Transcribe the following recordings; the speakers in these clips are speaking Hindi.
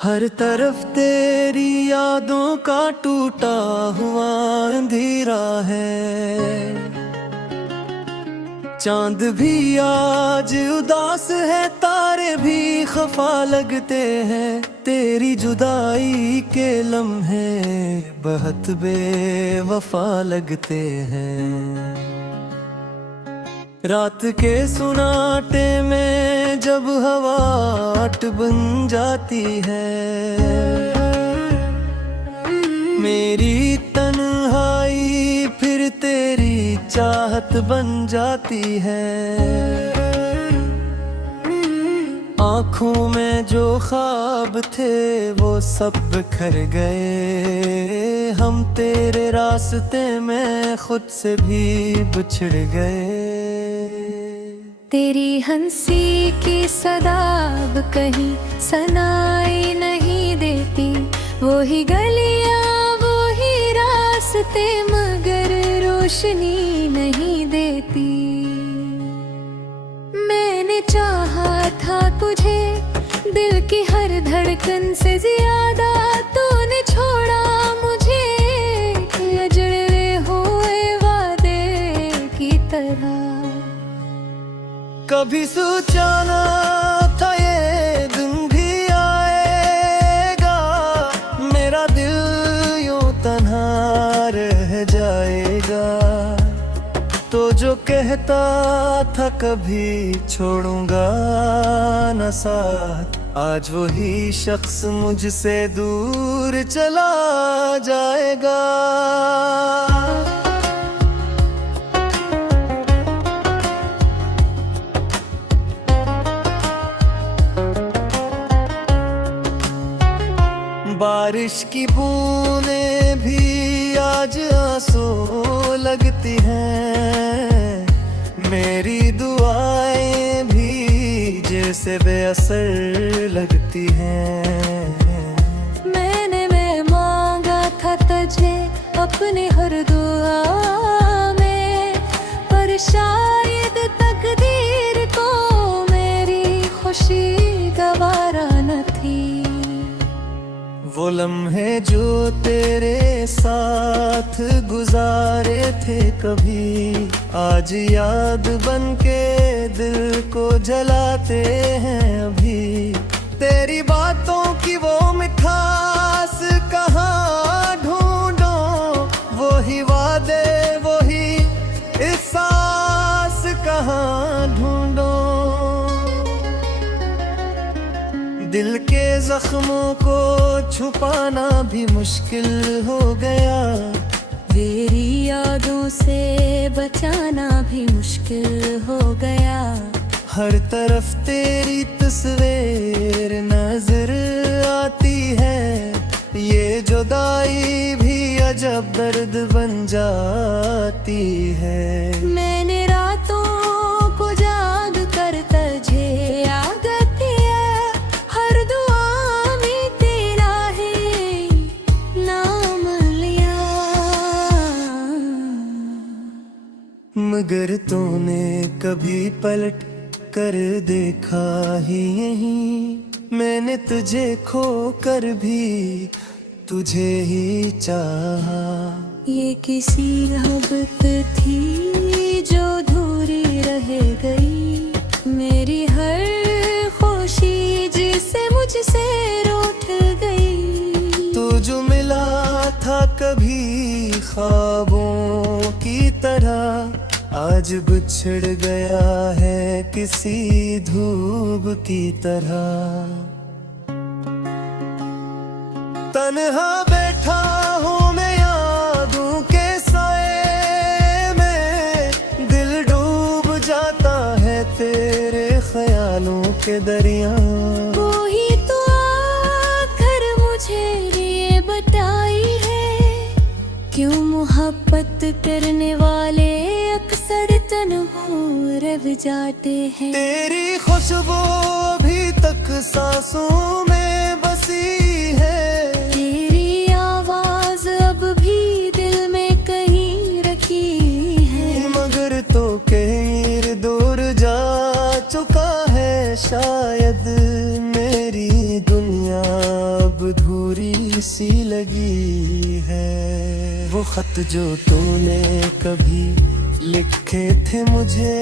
हर तरफ तेरी यादों का टूटा हुआ अंधेरा है। चांद भी आज उदास है, तारे भी खफा लगते हैं। तेरी जुदाई के लम्हे बहुत बेवफा लगते हैं। रात के सुनाटे में जब हवा आट बन जाती है, मेरी तन्हाई फिर तेरी चाहत बन जाती है। आँखों में जो ख्वाब थे वो सब बिखर गए। हम तेरे रास्ते में खुद से भी बिछड़ गए। तेरी हंसी की सदा अब कहीं सुनाई नहीं देती। वो ही गलियां वो ही रास्ते मगर रोशनी नहीं देती। मैंने चाहा था तुझे दिल की हर धड़कन से ज्यादा, तूने छोड़ा मुझे अजड़े हुए वादे की तरह। कभी सोचा ना था ये दिन भी आएगा, मेरा दिल यूं तन्हा रह जाएगा। तो जो कहता था कभी छोड़ूंगा न साथ, आज वही शख्स मुझसे दूर चला जाएगा। बारिश की बूंदें भी आज आंसू लगती हैं। मेरी दुआएं भी जैसे बेअसर लगती हैं। मैं मांगा था तुझे अपने हर दुआ में, पर शायद तकदीर को मेरी खुशी गवारा न थी। वो लम्हे जो तेरे साथ गुजारे थे कभी, आज याद बनके दिल को जलाते हैं अभी। तेरी बातों की वो मिठास कहाँ ढूंढो, वही वादे वही एहसास कहाँ ढूंढो। दिल के जख्मों को छुपाना भी मुश्किल हो गया, तेरी यादों से बचाना भी मुश्किल हो गया। हर तरफ तेरी तस्वीर नजर आती है, ये जुदाई भी अजब दर्द बन जाती है। मैंने रातों को जाग कर तुझे याद किया, हर दुआ में तेरा ही नाम लिया। मगर तूने कभी पलट कर देखा ही नहीं, मैंने तुझे खो कर भी तुझे ही चाहा। ये किसी मोहब्बत थी जो अधूरी रह गई, मेरी हर खुशी जिसे मुझसे रूठ गई। तो जो मिला था कभी ख्वाबों की तरह, आज बिछड़ गया है किसी धूप की तरह। तन्हा बैठा हूँ मैं यादों के साए में, दिल डूब जाता है तेरे ख्यालों के दरिया। वो ही तो आकर मुझे ये बताई है, क्यों मोहब्बत करने वाले अक्सर तन्हा रह जाते हैं। तेरी खुशबू अभी तक सांसों में बसी है, तेरी आवाज अब भी दिल में कहीं रखी है। मगर तो कहीं दूर जा चुका है शायद मेरी दुनिया खत जो तूने कभी लिखे थे मुझे,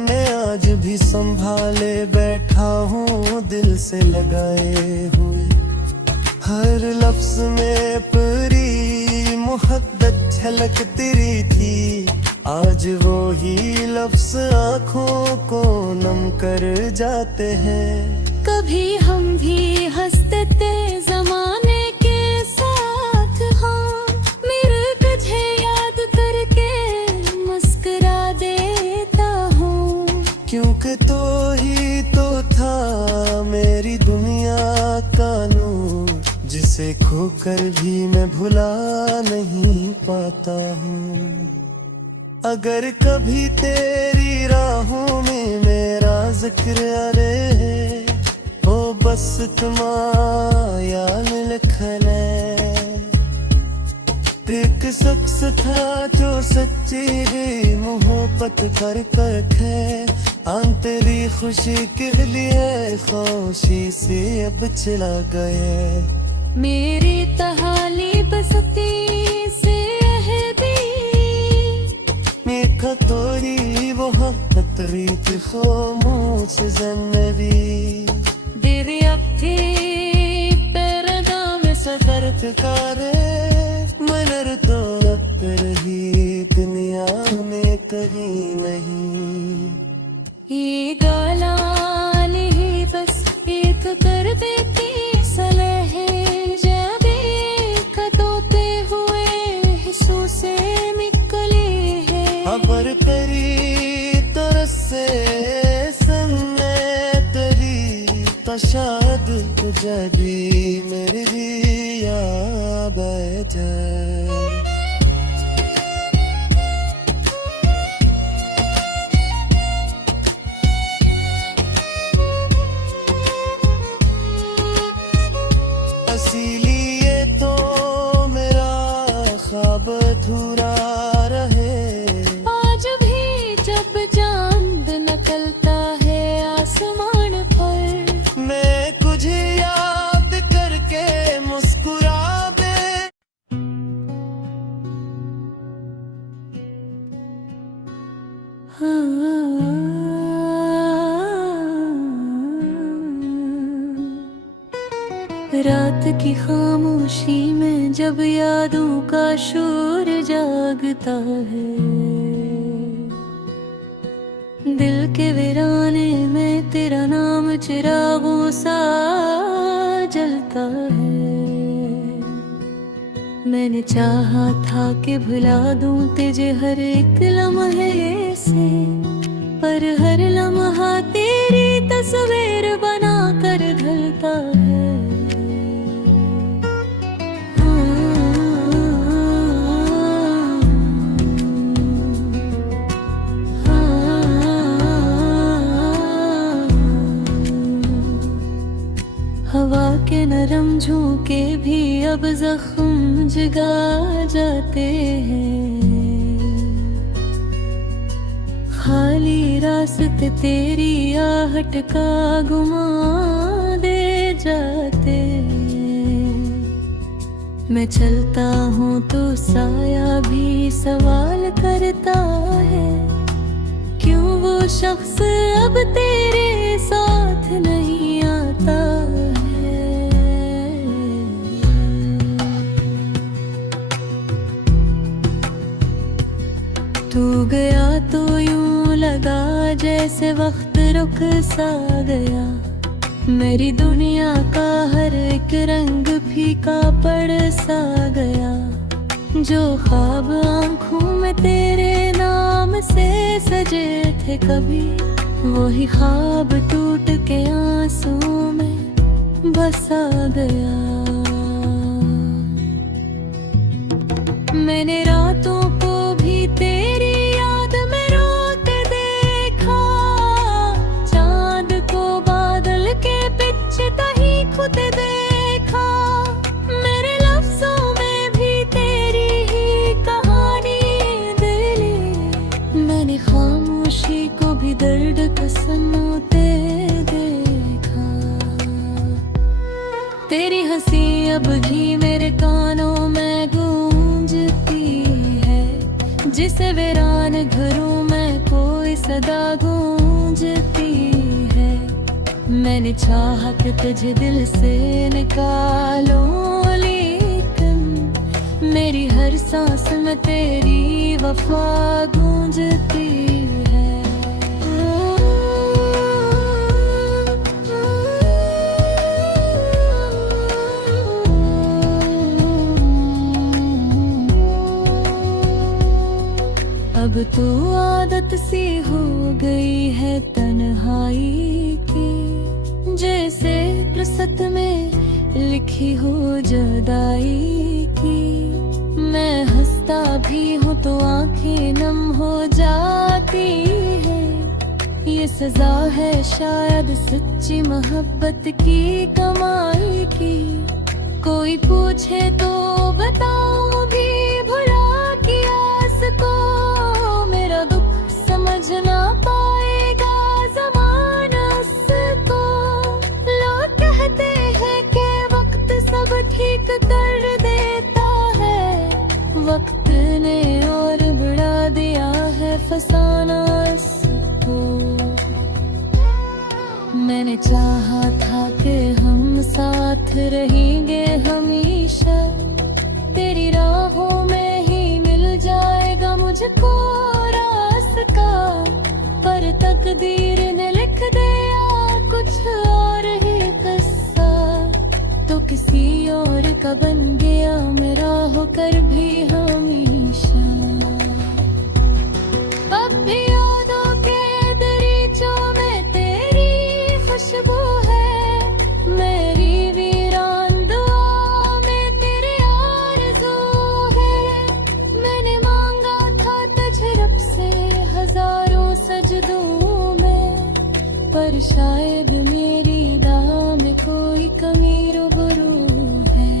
मैं आज भी संभाले बैठा हूँ दिल से लगाए हुए। हर लफ्ज में पूरी मोहब्बत झलक तेरी थी, आज वो ही लफ्ज आँखों को नम कर जाते हैं। कभी हम भी हंसते थे जमाने के साथ, हाँ मेरे तुझे याद करके मुस्कुरा देता हूँ। क्योंकि तो ही तो था मेरी दुनिया का नूर, जिसे खोकर भी मैं भुला नहीं पाता हूँ। अगर कभी तेरी राहों में मेरा जिक्र अरे हो, बस तुम्हारा मिलखले। एक शख्स था जो सच्ची मोहब्बत कर है, तेरी खुशी के लिए खुशी से अब चला गए। मेरी तहाली बसती से अहदी, मेरा तोरी वो तरीक खामोश ज़िंदगी। तेरी अब थी परदा में सफर कारे मनर तो अब रही दुनिया में कहीं नहीं। ये गालाल ही बस एक कर देती सलह, जब एक तोते हुए हिस्सों से निकले हैं। अबर करी तरस से सुनने तेरी तो शायद तुझे भी मेरी भी याद आ जाए। इसीलिए तो मेरा ख्वाब अधूरा रहे, आज भी जब चांद निकलता है आसमान पर, मैं तुझे याद करके मुस्कुरा दे। रात की खामोशी में जब यादों का शोर जागता है, दिल के वीराने में तेरा नाम चिरागों सा जलता है। मैंने चाहा था कि भुला दूं तुझे हर एक लम्हे से, पर हर लम्हा तेरी तस्वीर बना कर ढलता है। हवा के नरम झोंके भी अब जख्म जगा जाते हैं, खाली रास्ते तेरी आहट का गुमा दे जाते हैं। मैं चलता हूँ तो साया भी सवाल करता है, क्यों वो शख्स अब तेरे साथ नहीं आता है। तू गया तो यूं लगा जैसे वक्त रुक सा गया, मेरी दुनिया का हर एक रंग फीका पड़ सा गया। जो ख्वाब आँखों में तेरे नाम से सजे थे कभी, वही ख्वाब टूट के आंसुओं में बसा गया। मैंने रातों को भी तेरी याद में रोते देखा, चांद को बादल के पीछे कहीं खुद देखा। मेरे लफ्जों में भी तेरी ही कहानी दिली, मैंने खामोशी को भी दर्द का सुनाते देखा। तेरी हंसी अब भी मेरे कानों में गूंज जिसे वीरान घरों में कोई सदा गूंजती है। मैंने चाहा कि तुझे दिल से निकालूं, लेकिन मेरी हर सांस में तेरी वफा गूंजती है। अब तो आदत सी हो गई है तन्हाई की, जैसे फुर्सत में लिखी हो जुदाई की। मैं हंसता भी हूँ तो आंखें नम हो जाती है। ये सजा है शायद सच्ची मोहब्बत की कमाई की। कोई पूछे तो बताऊं भी भुला की आस को, मेरा दुख समझ ना पाएगा ज़माना उसको। लोग कहते हैं कि वक्त सब ठीक कर देता है, वक्त ने और बढ़ा दिया है फसाना उसको। मैंने चाहा था कि हम साथ रहेंगे हमेशा, तेरी राहों में ही मिल जाएगा मुझको रास्ता। पर तकदीर ने लिख दिया कुछ और ही किस्सा, तो किसी और का बन गया मेरा होकर भी हमेशा। अब भी यादों के दरीचों में तेरी खुशबू है, मेरी वीरान दुआ में तेरी आरज़ू है। मैंने मांगा था तुझे रब से हजारों सजदों में, पर शायद मेरी दाह में कोई कमी रूबरू है।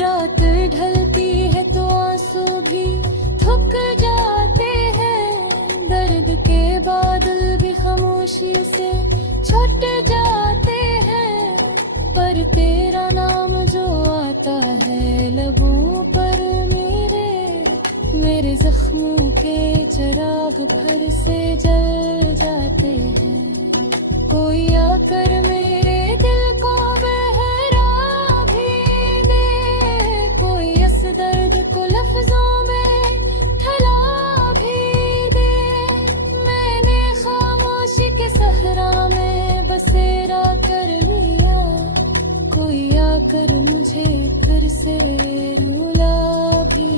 रात ढलती है तो आंसू भी थक जाते हैं, दर्द के बादल भी खामोशी से छूट जाते हैं। पर तेरा नाम जो आता है लबों पर मेरे जख्मों के चिराग फिर से जल जाते हैं। कोई आकर मेरे दिल को बहरा भी दे, कोई इस दर्द को लफ्जों में ढला भी दे। मैंने खामोशी के सहरा में बसेरा कर लिया, कोई आकर मुझे फिर से रुला भी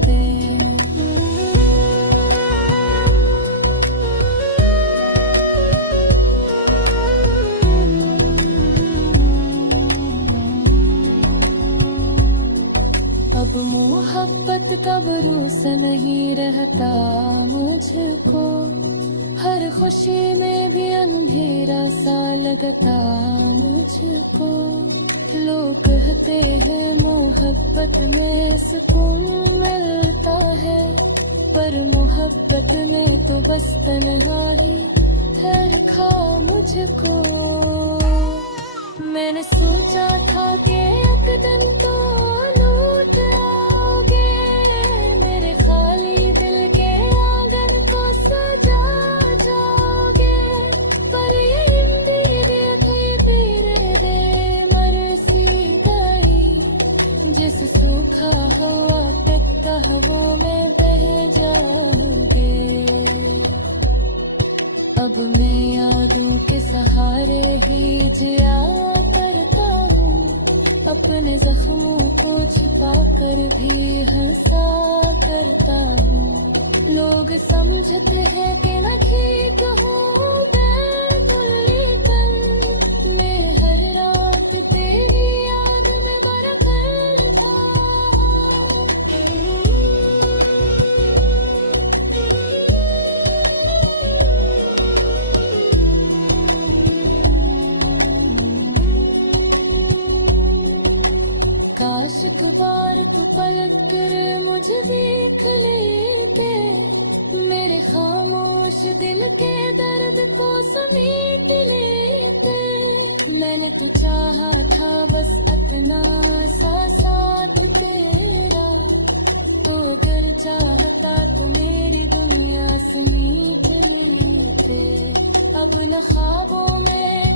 दे। अब मोहब्बत का भरोसा नहीं रहता मुझको, हर खुशी में भी अंधेरा सा लगता मुझको। लोग कहते हैं मोहब्बत में सुकून मिलता है, पर मोहब्बत में तो बस तन्हाई है रखा मुझको। मैंने सोचा था कि एक दिन तो लौट आओगे, मेरे खाली दिल के आंगन को सजा जाओगे। पर ये धीरे धीरे मर सी गई, जिस सूखा हुआ पिता हवों में बह जाओगे। अब मैं यादों के सहारे ही जिया करता हूँ, अपने जख्मों को छुपा कर भी हंसा करता हूँ। लोग समझते हैं कि मैं ठीक हूँ बिल्कुल, लेकिन मैं हर रात तेरी याद में मर करता काश एक बार तू पलट कर मुझे देख लेते, मेरे खामोश दिल के दर्द को समेट लेते। मैं मैंने तो चाहा था बस इतना सा साथ तेरा, तो अगर चाहता तो मेरी दुनिया समीप थे। अब न ख्वाबों में